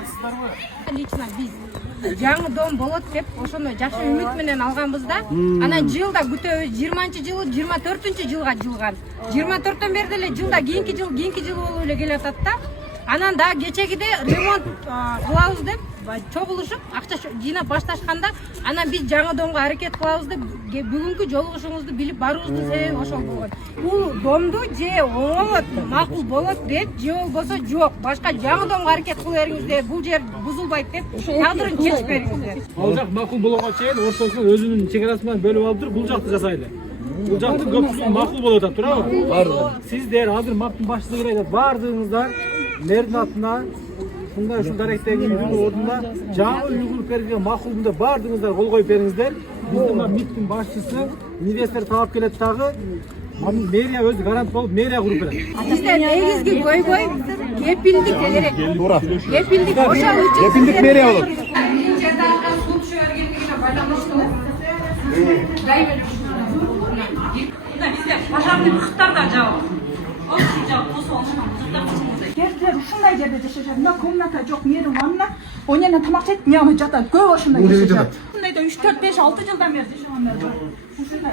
саламатсыздарбы? Лично биз жаңы дом болот деп ошондой жакшы үмүт менен алганбыз да. Анан жылда күтөбүз 20-жылы 24-жылга жылган. 24төн бери деле жылда кийинки жыл болуп эле келатат да. Анан да кечегиде ремонт кылабыз деп чогулушуп акча жыйнап башташканда анан биз жаңы домго аракет кылабыз деп бүгүнкү жолугушуңузду билип баруубуздун себеби ошол болгон. Бул домду же оңолот, макул болот дейт, же болбосо жок. Башка жаңы домго аракет кылып бериңиздер, бул жер бузулбайт деп тагдырын чечип бериңиздер. Ал жак макул болгонго чейин ортосун өзүнүн чегарасынан бөлүп алып туруп бул жакты жасайлы. Бул жакты көпчүлүк макул болуп атат, туурабы? Сиздер азыр МАПтын башчылыгы айтат, баардыгыңыздар мэрдин атынан мындай ушул даректеги үйдүн ордуна жаңы үй куруп берилген макулдун баардыгыңыздар кол коюп бериңиздер. Биздин МИКтин башчысы инвестор талап келет дагы. Мэрия өзү гарант болуп мэрия куруп берет. Бизде негизги көйгөй кепилдик керек. Туура. Кепилдик ошол үчүн кепилдик мэрия болот. Жетага суу түшө бергендигине байланыштуу. Бизде пожарный выходтар да жабык. Ошол жак косуп алышкан. Gerçekten ушундай жерде жашашат. Мына комната жок, менин ванна. Онена тамак жейт, мына жатат. Көп ошундай жашашат. Ушундай да 3, 4, 5, 6 жылдан бери жашагандар бар. Ушундай.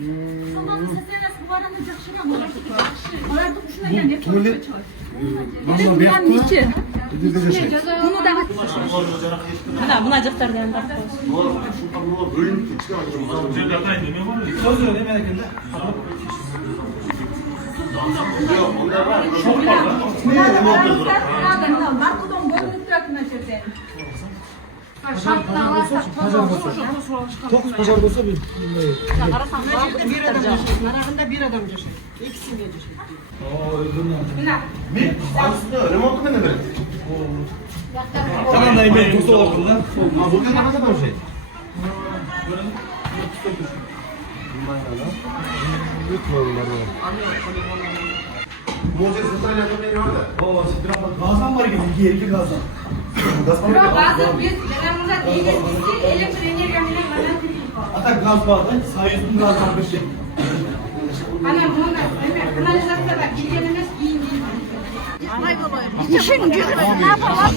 Сонун социалдык бараны жакшыраак. Аларды ушундай эле чыгат. Мына бияктычы. Муну да мына жактардан да Маркудон бөлүнүп турат мына жерде. Токуз пожар болсо бир Нарагында бир адам жашайт. Экисинде жашайт. ремонту менен берет. Таманда эме курсуп алыптыр да. Бул кандай да болушат? Бул жер центральный мэрия бар да. Ооба, газдан бар экен, эки газдан. Бирок азыр биз жанагында негизгиси электр энергия менен гана тирилип калдык. Ата газ бар да, Союздун газдан беришет. Анан мында эме канализацияга кирген эмес, кийин İşin gücünü ne yapamaz?